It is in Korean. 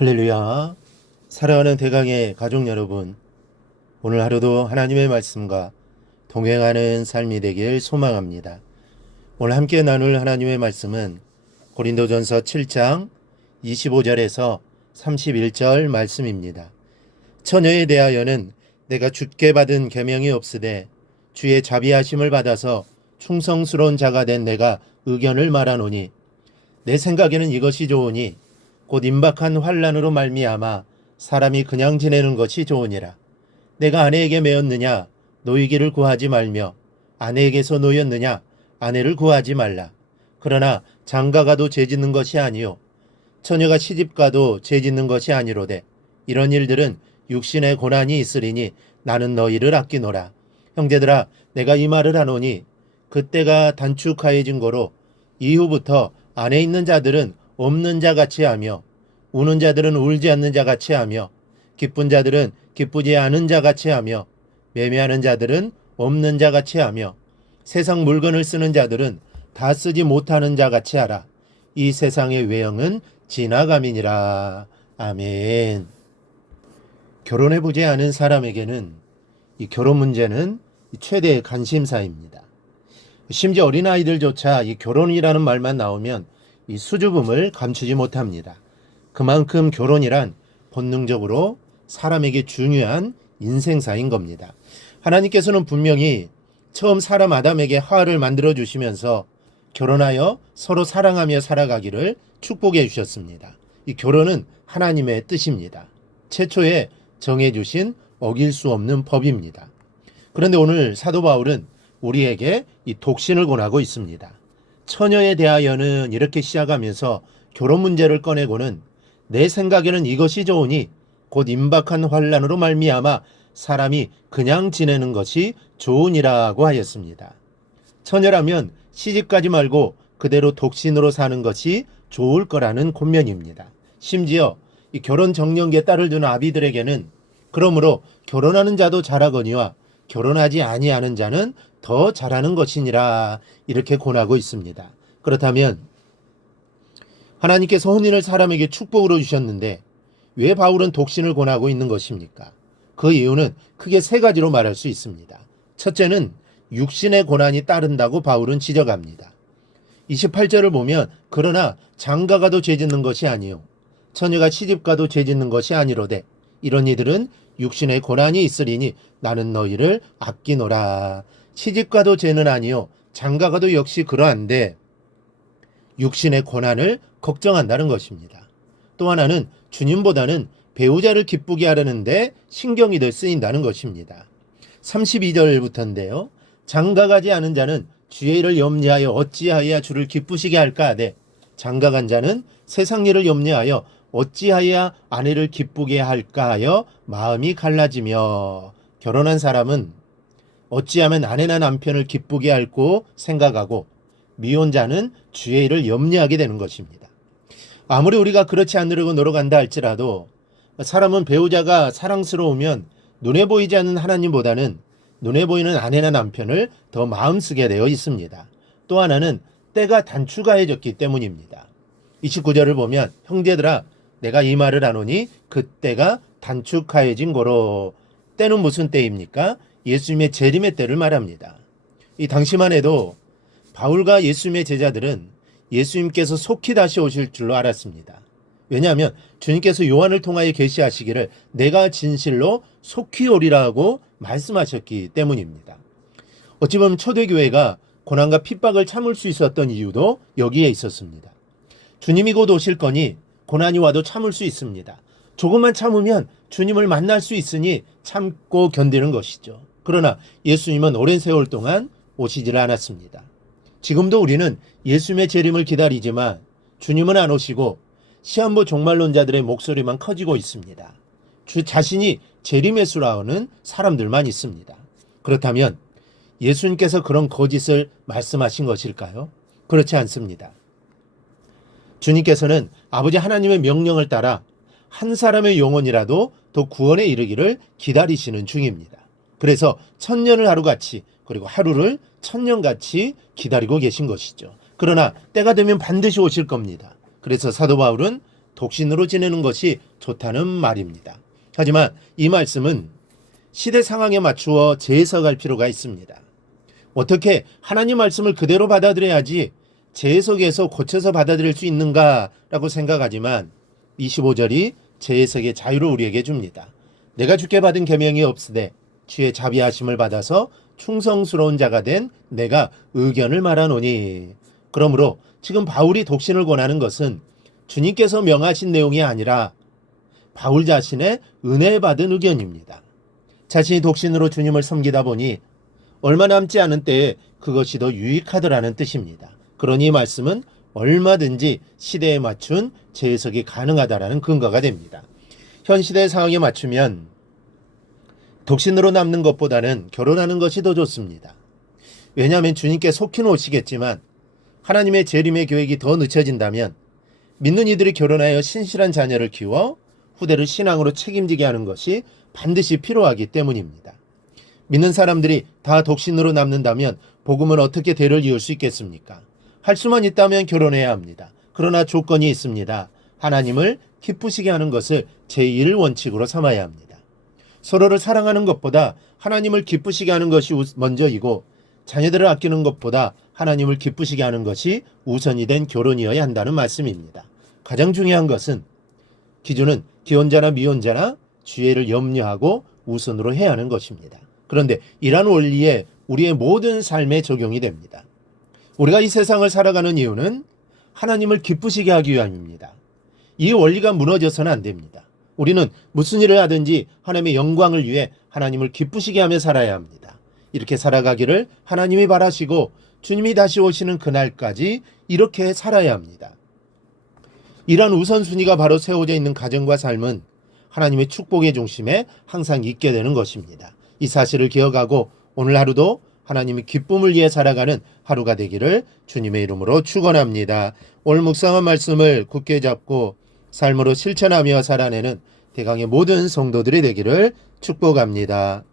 할렐루야. 사랑하는 대강의 가족 여러분, 오늘 하루도 하나님의 말씀과 동행하는 삶이 되길 소망합니다. 오늘 함께 나눌 하나님의 말씀은 고린도전서 7장 25절에서 31절 말씀입니다. 처녀에 대하여는 내가 주께 받은 계명이 없으되 주의 자비하심을 받아서 충성스러운 자가 된 내가 의견을 말하노니 내 생각에는 이것이 좋으니 곧 임박한 환난으로 말미암아 사람이 그냥 지내는 것이 좋으니라. 내가 아내에게 매였느냐 노이기를 구하지 말며 아내에게서 노였느냐 아내를 구하지 말라. 그러나 장가가도 죄짓는 것이 아니요 처녀가 시집가도 죄짓는 것이 아니로되 이런 일들은 육신의 고난이 있으리니 나는 너희를 아끼노라. 형제들아 내가 이 말을 하노니 그때가 단축하여진 거로 이후부터 안에 있는 자들은 없는 자 같이 하며 우는 자들은 울지 않는 자 같이 하며 기쁜 자들은 기쁘지 않은 자 같이 하며 매매하는 자들은 없는 자 같이 하며 세상 물건을 쓰는 자들은 다 쓰지 못하는 자 같이 하라. 이 세상의 외형은 지나감이니라. 아멘. 결혼해보지 않은 사람에게는 이 결혼 문제는 최대의 관심사입니다. 심지어 어린아이들조차 이 결혼이라는 말만 나오면 이 수줍음을 감추지 못합니다. 그만큼 결혼이란 본능적으로 사람에게 중요한 인생사인 겁니다. 하나님께서는 분명히 처음 사람 아담에게 하와를 만들어 주시면서 결혼하여 서로 사랑하며 살아가기를 축복해 주셨습니다. 이 결혼은 하나님의 뜻입니다. 최초에 정해주신 어길 수 없는 법입니다. 그런데 오늘 사도 바울은 우리에게 이 독신을 권하고 있습니다. 처녀에 대하여는 이렇게 시작하면서 결혼 문제를 꺼내고는 내 생각에는 이것이 좋으니 곧 임박한 환난으로 말미암아 사람이 그냥 지내는 것이 좋으니라고 하였습니다. 처녀라면 시집가지 말고 그대로 독신으로 사는 것이 좋을 거라는 권면입니다. 심지어 이 결혼 정령기에 딸을 두는 아비들에게는 그러므로 결혼하는 자도 잘하거니와 결혼하지 아니하는 자는 더 잘하는 것이니라 이렇게 권하고 있습니다. 그렇다면 하나님께서 혼인을 사람에게 축복으로 주셨는데 왜 바울은 독신을 권하고 있는 것입니까? 그 이유는 크게 세 가지로 말할 수 있습니다. 첫째는 육신의 고난이 따른다고 바울은 지적합니다. 28절을 보면 그러나 장가가도 죄짓는 것이 아니요 처녀가 시집가도 죄짓는 것이 아니로되 이런 이들은 육신의 고난이 있으리니 나는 너희를 아끼노라. 시집가도 죄는 아니요 장가가도 역시 그러한데 육신의 고난을 걱정한다는 것입니다. 또 하나는 주님보다는 배우자를 기쁘게 하려는데 신경이 더 쓰인다는 것입니다. 32절부터인데요. 장가가지 않은 자는 주의 일을 염려하여 어찌하여야 주를 기쁘시게 할까 하되 장가간 자는 세상 일을 염려하여 어찌하여야 아내를 기쁘게 할까 하여 마음이 갈라지며 결혼한 사람은 어찌하면 아내나 남편을 기쁘게 할고 생각하고 미혼자는 주의 일을 염려하게 되는 것입니다. 아무리 우리가 그렇지 않으려고 노력한다 할지라도 사람은 배우자가 사랑스러우면 눈에 보이지 않는 하나님보다는 눈에 보이는 아내나 남편을 더 마음쓰게 되어 있습니다. 또 하나는 때가 단축하여졌기 때문입니다. 29절을 보면 형제들아 내가 이 말을 하노니 그때가 단축하여진 거로. 때는 무슨 때입니까? 예수님의 재림의 때를 말합니다. 이 당시만 해도 바울과 예수님의 제자들은 예수님께서 속히 다시 오실 줄로 알았습니다. 왜냐하면 주님께서 요한을 통하여 계시하시기를 내가 진실로 속히 오리라고 말씀하셨기 때문입니다. 어찌 보면 초대교회가 고난과 핍박을 참을 수 있었던 이유도 여기에 있었습니다. 주님이 곧 오실 거니 고난이 와도 참을 수 있습니다. 조금만 참으면 주님을 만날 수 있으니 참고 견디는 것이죠. 그러나 예수님은 오랜 세월 동안 오시지를 않았습니다. 지금도 우리는 예수님의 재림을 기다리지만 주님은 안 오시고 시한부 종말론자들의 목소리만 커지고 있습니다. 주 자신이 재림의 수라는 사람들만 있습니다. 그렇다면 예수님께서 그런 거짓을 말씀하신 것일까요? 그렇지 않습니다. 주님께서는 아버지 하나님의 명령을 따라 한 사람의 영혼이라도 더 구원에 이르기를 기다리시는 중입니다. 그래서 천년을 하루같이 그리고 하루를 천년같이 기다리고 계신 것이죠. 그러나 때가 되면 반드시 오실 겁니다. 그래서 사도 바울은 독신으로 지내는 것이 좋다는 말입니다. 하지만 이 말씀은 시대 상황에 맞추어 재해석할 필요가 있습니다. 어떻게 하나님 말씀을 그대로 받아들여야지 재해석에서 고쳐서 받아들일 수 있는가라고 생각하지만 25절이 재해석의 자유를 우리에게 줍니다. 내가 주께 받은 계명이 없으되 주의 자비하심을 받아서 충성스러운 자가 된 내가 의견을 말하노니. 그러므로 지금 바울이 독신을 권하는 것은 주님께서 명하신 내용이 아니라 바울 자신의 은혜 받은 의견입니다. 자신이 독신으로 주님을 섬기다 보니 얼마 남지 않은 때에 그것이 더 유익하더라는 뜻입니다. 그러니 이 말씀은 얼마든지 시대에 맞춘 재해석이 가능하다라는 근거가 됩니다. 현 시대 상황에 맞추면 독신으로 남는 것보다는 결혼하는 것이 더 좋습니다. 왜냐하면 주님께 속히는 오시겠지만 하나님의 재림의 계획이 더 늦춰진다면 믿는 이들이 결혼하여 신실한 자녀를 키워 후대를 신앙으로 책임지게 하는 것이 반드시 필요하기 때문입니다. 믿는 사람들이 다 독신으로 남는다면 복음은 어떻게 대를 이을 수 있겠습니까? 할 수만 있다면 결혼해야 합니다. 그러나 조건이 있습니다. 하나님을 기쁘시게 하는 것을 제1원칙으로 삼아야 합니다. 서로를 사랑하는 것보다 하나님을 기쁘시게 하는 것이 먼저이고 자녀들을 아끼는 것보다 하나님을 기쁘시게 하는 것이 우선이 된 결혼이어야 한다는 말씀입니다. 가장 중요한 것은 기준은 기혼자나 미혼자나 주의를 염려하고 우선으로 해야 하는 것입니다. 그런데 이러한 원리에 우리의 모든 삶에 적용이 됩니다. 우리가 이 세상을 살아가는 이유는 하나님을 기쁘시게 하기 위함입니다. 이 원리가 무너져서는 안 됩니다. 우리는 무슨 일을 하든지 하나님의 영광을 위해 하나님을 기쁘시게 하며 살아야 합니다. 이렇게 살아가기를 하나님이 바라시고 주님이 다시 오시는 그날까지 이렇게 살아야 합니다. 이런 우선순위가 바로 세워져 있는 가정과 삶은 하나님의 축복의 중심에 항상 있게 되는 것입니다. 이 사실을 기억하고 오늘 하루도 하나님의 기쁨을 위해 살아가는 하루가 되기를 주님의 이름으로 축원합니다. 오늘 묵상한 말씀을 굳게 잡고 삶으로 실천하며 살아내는 대강의 모든 성도들이 되기를 축복합니다.